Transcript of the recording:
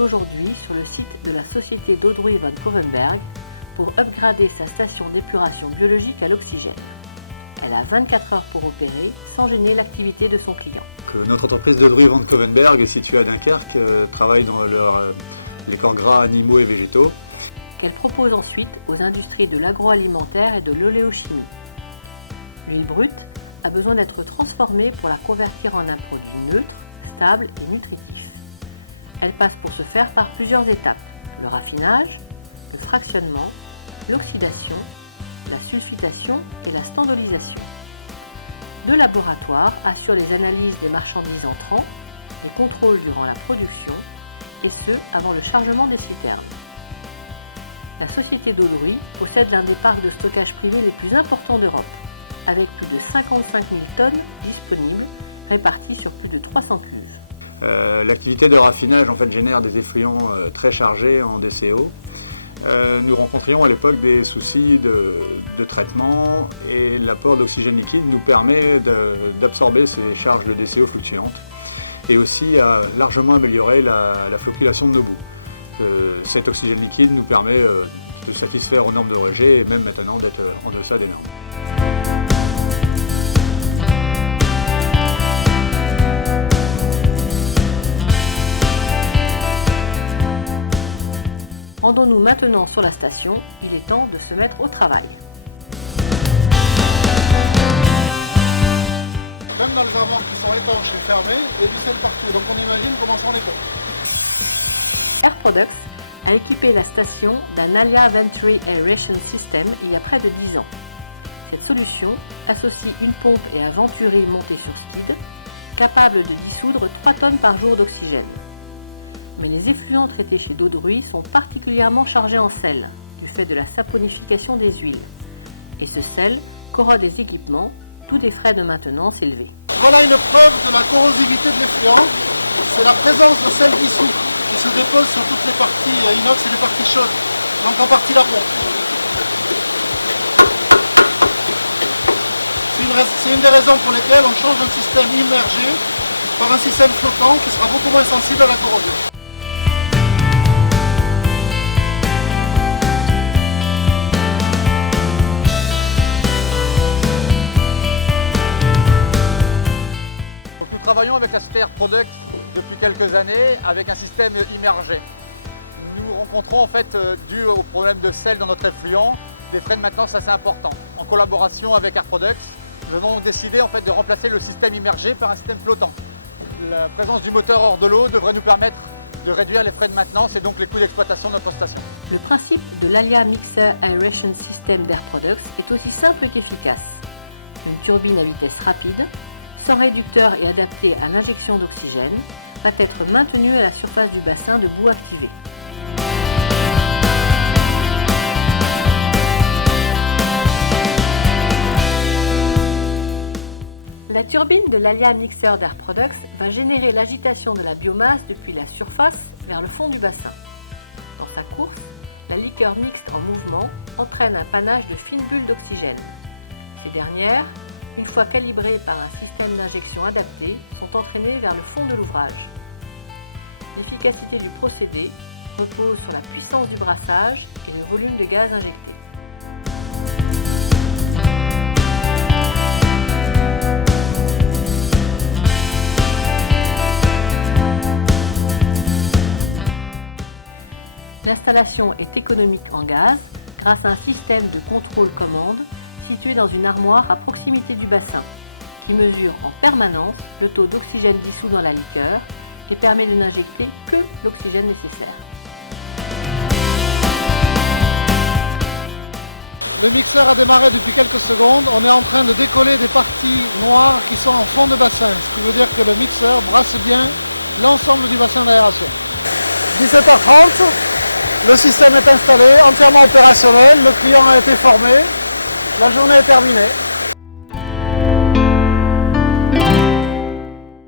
aujourd'hui sur le site de la société d'Audruy van Cauwenberg pour upgrader sa station d'épuration biologique à l'oxygène. Elle a 24 heures pour opérer sans gêner l'activité de son client. Notre entreprise d'Audruy van Cauwenberg, située à Dunkerque, travaille dans les corps gras animaux et végétaux. Qu'elle propose ensuite aux industries de l'agroalimentaire et de l'oléochimie. L'huile brute a besoin d'être transformée pour la convertir en un produit neutre, stable et nutritif. Elle passe pour ce faire par plusieurs étapes: le raffinage, le fractionnement, l'oxydation, la sulfitation et la standardisation. Le laboratoire assure les analyses des marchandises entrant, le contrôle durant la production, et ce avant le chargement des citernes. La société d'Audruy possède l'un des parcs de stockage privés les plus importants d'Europe, avec plus de 55 000 tonnes disponibles, réparties sur plus de 300 cuves. L'activité de raffinage génère des effluents très chargés en DCO. Nous rencontrions à l'époque des soucis de traitement et l'apport d'oxygène liquide nous permet d'absorber ces charges de DCO fluctuantes et aussi à largement améliorer la flocculation de nos boues. Cet oxygène liquide nous permet de satisfaire aux normes de rejet et même maintenant d'être en deçà des normes. Rendons-nous maintenant sur la station, il est temps de se mettre au travail. Même dans les armoires qui sont étanches et fermées, il y a du sel partout, donc on imagine comment sont les pompes. Air Products a équipé la station d'un Alia Venturi Aeration System il y a près de 10 ans. Cette solution associe une pompe et un venturi monté sur skid, capable de dissoudre 3 tonnes par jour d'oxygène. Mais les effluents traités chez d'Audruy sont particulièrement chargés en sel, du fait de la saponification des huiles. Et ce sel corrode les équipements, d'où des frais de maintenance élevés. Voilà une preuve de la corrosivité de l'effluent, c'est la présence de sel dissous qui se dépose sur toutes les parties inox et les parties chaudes, donc en partie la pompe. C'est une des raisons pour lesquelles on change un système immergé par un système flottant qui sera beaucoup moins sensible à la corrosion. Nous travaillons avec la société Air Products depuis quelques années avec un système immergé. Nous rencontrons dû au problème de sel dans notre effluent, des frais de maintenance assez importants. En collaboration avec Air Products, nous avons décidé de remplacer le système immergé par un système flottant. La présence du moteur hors de l'eau devrait nous permettre de réduire les frais de maintenance et donc les coûts d'exploitation de notre station. Le principe de l'Alia Mixer Aeration System d'Air Products est aussi simple qu'efficace. Une turbine à vitesse rapide, sans réducteur et adaptée à l'injection d'oxygène, va être maintenue à la surface du bassin de boue activé. La turbine de l'Alia Mixer d'Air Products va générer l'agitation de la biomasse depuis la surface vers le fond du bassin. Dans sa course, la liqueur mixte en mouvement entraîne un panache de fines bulles d'oxygène. Ces dernières, une fois calibrées par un système d'injection adapté, sont entraînées vers le fond de l'ouvrage. L'efficacité du procédé repose sur la puissance du brassage et le volume de gaz injecté. L'installation est économique en gaz grâce à un système de contrôle-commande situé dans une armoire à proximité du bassin, qui mesure en permanence le taux d'oxygène dissous dans la liqueur et permet de n'injecter que l'oxygène nécessaire. Le mixeur a démarré depuis quelques secondes, on est en train de décoller des parties noires qui sont en fond de bassin, ce qui veut dire que le mixeur brasse bien l'ensemble du bassin d'aération. 17h30, le système est installé, entièrement opérationnel, le client a été formé, la journée est terminée.